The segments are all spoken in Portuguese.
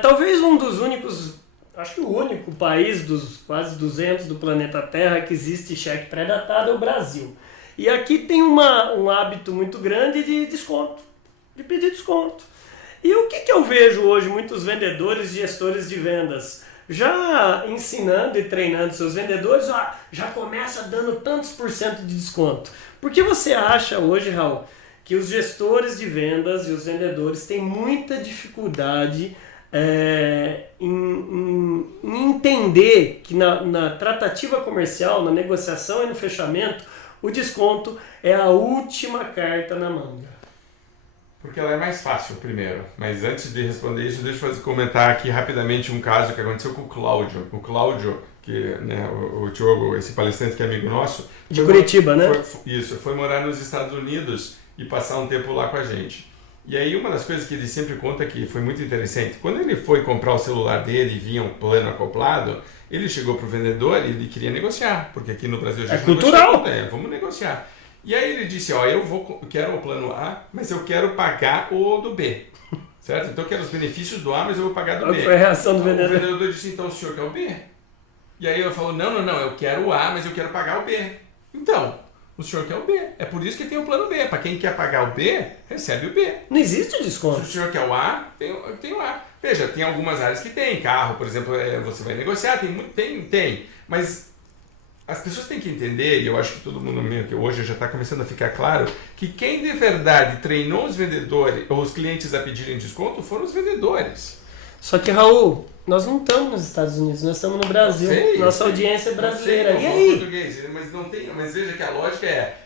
Talvez um dos únicos, acho que o único país dos quase 200 do planeta Terra que existe cheque pré-datado é o Brasil. E aqui tem um hábito muito grande de desconto, de pedir desconto. E o que eu vejo hoje muitos vendedores e gestores de vendas já ensinando e treinando seus vendedores, já começa dando tantos por cento de desconto. Por que você acha hoje, Raul, que os gestores de vendas e os vendedores têm muita dificuldade em entender que na tratativa comercial, na negociação e no fechamento, o desconto é a última carta na manga? Porque ela é mais fácil, primeiro. Mas antes de responder isso, deixa eu comentar aqui rapidamente um caso que aconteceu com o Cláudio. O Cláudio, que, né, o Diogo, esse palestrante que é amigo nosso... De Curitiba, né? Foi morar nos Estados Unidos e passar um tempo lá com a gente. E aí uma das coisas que ele sempre conta que foi muito interessante, quando ele foi comprar o celular dele e vinha um plano acoplado, ele chegou pro vendedor e ele queria negociar, porque aqui no Brasil a gente cultural. Vamos negociar. E aí ele disse, eu quero o plano A, mas eu quero pagar o do B. Certo? Então eu quero os benefícios do A, mas eu vou pagar do B. Qual foi a reação do vendedor? O vendedor disse, então o senhor quer o B? E aí eu falo, não, eu quero o A, mas eu quero pagar o B. Então, o senhor quer o B. É por isso que tem o plano B. Para quem quer pagar o B, recebe o B. Não existe desconto. Se o senhor quer o A, tem o A. Veja, tem algumas áreas que tem. Carro, por exemplo, você vai negociar, tem. Mas as pessoas têm que entender, e eu acho que todo mundo meio que hoje já está começando a ficar claro, que quem de verdade treinou os vendedores, ou os clientes a pedirem desconto, foram os vendedores. Só que, Raul, nós não estamos nos Estados Unidos, nós estamos no Brasil. Nossa audiência é brasileira. Eu sei, e aí? Português, mas veja que a lógica é,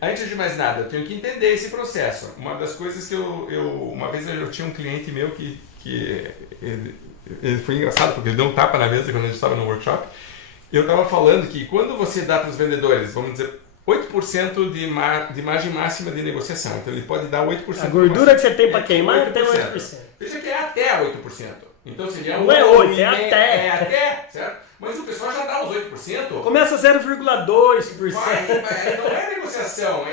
antes de mais nada, eu tenho que entender esse processo. Uma das coisas que uma vez eu tinha um cliente meu que ele foi engraçado, porque ele deu um tapa na mesa quando a gente estava no workshop. Eu estava falando que quando você dá para os vendedores, vamos dizer, 8% de margem máxima de negociação, então ele pode dar 8%. A gordura que você tem para queimar tem 8%. Veja que é até 8%. Então seria não é 8%, é até. É até, certo? Mas o pessoal já dá os 8%. Começa 0,2%. Não é negociação,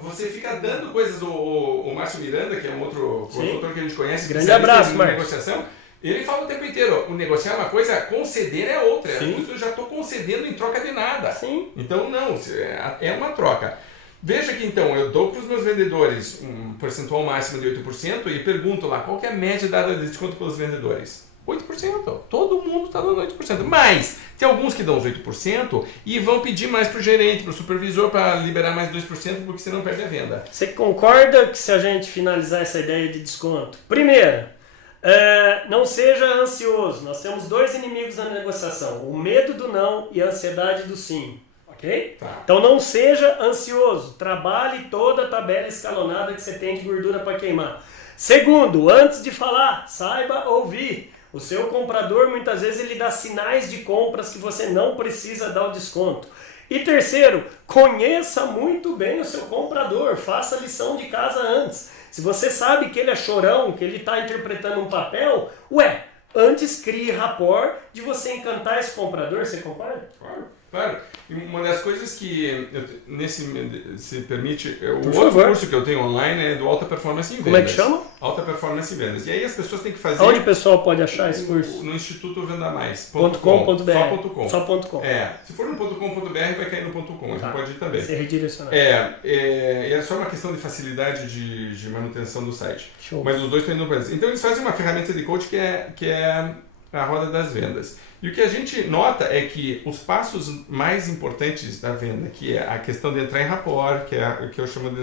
você fica dando coisas. O Márcio Miranda, que é um outro consultor que a gente conhece, grande abraço, Márcio. Negociação, ele fala o tempo inteiro, o negociar é uma coisa, conceder é outra. Sim. Eu já estou concedendo em troca de nada. Sim. Então não, é uma troca. Veja que então, eu dou para os meus vendedores um percentual máximo de 8% e pergunto lá, qual que é a média dada de desconto pelos vendedores? 8%. Todo mundo está dando 8%. Mas tem alguns que dão os 8% e vão pedir mais para o gerente, para o supervisor, para liberar mais 2%, porque senão perde a venda. Você concorda que se a gente finalizar essa ideia de desconto? Primeiro, não seja ansioso. Nós temos dois inimigos na negociação: o medo do não e a ansiedade do sim. Ok? Tá. Então não seja ansioso. Trabalhe toda a tabela escalonada que você tem de gordura para queimar. Segundo, antes de falar, saiba ouvir. O seu comprador muitas vezes ele dá sinais de compras que você não precisa dar o desconto. E terceiro, conheça muito bem o seu comprador. Faça a lição de casa antes. Se você sabe que ele é chorão, que ele está interpretando um papel, antes crie rapport de você encantar esse comprador. Você concorda? Claro. E uma das coisas que se permite, o Por outro favor. curso que eu tenho online é do Alta Performance em Vendas. Como é que chama? Alta Performance em Vendas. E aí as pessoas têm que fazer... Onde o pessoal pode achar esse curso? No Instituto .com.br. Só .com. Se for no .com.br vai cair no .com, então pode ir também. Ser redirecionado. É só uma questão de facilidade de manutenção do site. Show. Mas os dois estão indo para isso. Então eles fazem uma ferramenta de coach que é a roda das vendas. E o que a gente nota é que os passos mais importantes da venda, que é a questão de entrar em rapport, que é o que eu chamo de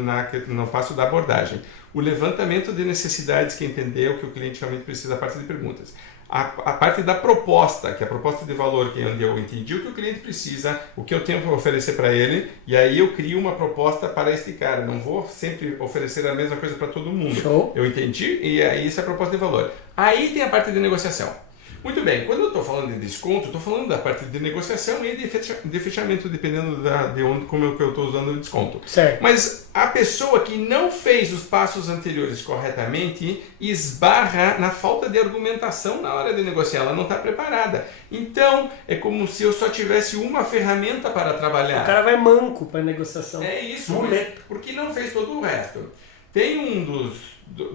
no passo da abordagem, o levantamento de necessidades, que é entender o que o cliente realmente precisa, a parte de perguntas, a parte da proposta, que é a proposta de valor, que é onde eu entendi o que o cliente precisa, o que eu tenho para oferecer para ele, e aí eu crio uma proposta para este cara. Não vou sempre oferecer a mesma coisa para todo mundo. Show. Eu entendi, e aí isso é a proposta de valor. Aí tem a parte de negociação. Muito bem, quando eu estou falando de desconto, estou falando da parte de negociação e de fechamento, dependendo de onde, como é que eu estou usando o desconto. Certo. Mas a pessoa que não fez os passos anteriores corretamente esbarra na falta de argumentação na hora de negociar, ela não está preparada. Então, é como se eu só tivesse uma ferramenta para trabalhar. O cara vai manco para negociação. É isso, Muleta. porque não fez todo o resto. Tem um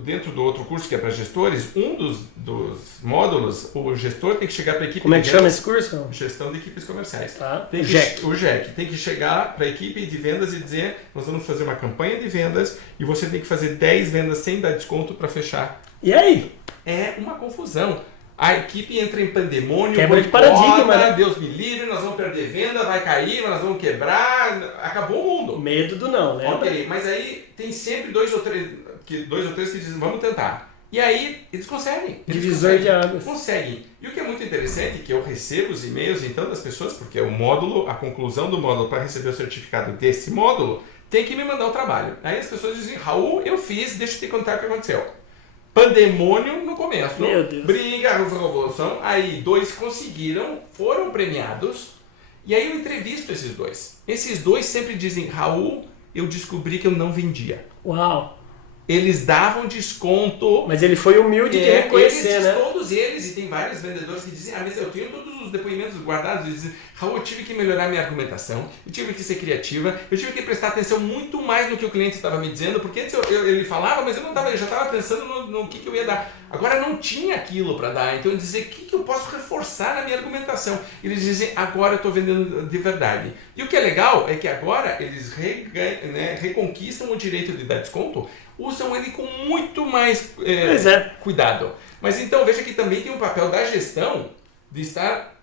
dentro do outro curso que é para gestores, um dos módulos, o gestor tem que chegar para a equipe Como é de que vendas, chama esse curso? Gestão de equipes comerciais. Tá. Tem que, o GEC tem que chegar para a equipe de vendas e dizer: nós vamos fazer uma campanha de vendas e você tem que fazer 10 vendas sem dar desconto para fechar. E aí? É uma confusão. A equipe entra em pandemônio, Quebra de paradigma, né? Deus me livre, nós vamos perder venda, vai cair, nós vamos quebrar, acabou o mundo. Medo do não, lembra? Ok, mas aí tem sempre dois ou três que dizem: vamos tentar. E aí eles conseguem. Divisor de águas. Conseguem. E o que é muito interessante é que eu recebo os e-mails então das pessoas, porque o módulo, a conclusão do módulo para receber o certificado desse módulo, tem que me mandar o trabalho. Aí as pessoas dizem: Raul, eu fiz, deixa eu te contar o que aconteceu. Pandemônio no começo, Meu Deus. briga, revolução, aí 2 conseguiram, foram premiados, e aí eu entrevisto esses 2. Esses 2 sempre dizem: Raul, eu descobri que eu não vendia. Uau. Eles davam desconto. Mas ele foi humilde de reconhecer, né? Todos eles, e tem vários vendedores que dizem: mas eu tenho todos os depoimentos guardados, e dizem: Raul, eu tive que melhorar minha argumentação, eu tive que ser criativa, eu tive que prestar atenção muito mais no que o cliente estava me dizendo, porque antes ele falava, mas eu já estava pensando no que eu ia dar. Agora não tinha aquilo para dar, então eu dizia: o que eu posso reforçar na minha argumentação? Eles dizem: agora eu estou vendendo de verdade. E o que é legal é que agora eles reconquistam o direito de dar desconto, usam ele com muito mais cuidado. Mas então veja que também tem um papel da gestão de estar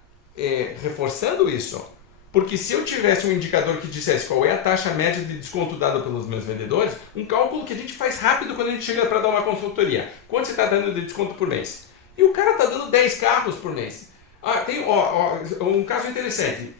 reforçando isso. Porque se eu tivesse um indicador que dissesse qual é a taxa média de desconto dada pelos meus vendedores, um cálculo que a gente faz rápido quando a gente chega para dar uma consultoria. Quanto você está dando de desconto por mês? E o cara está dando 10 carros por mês. Tem um caso interessante.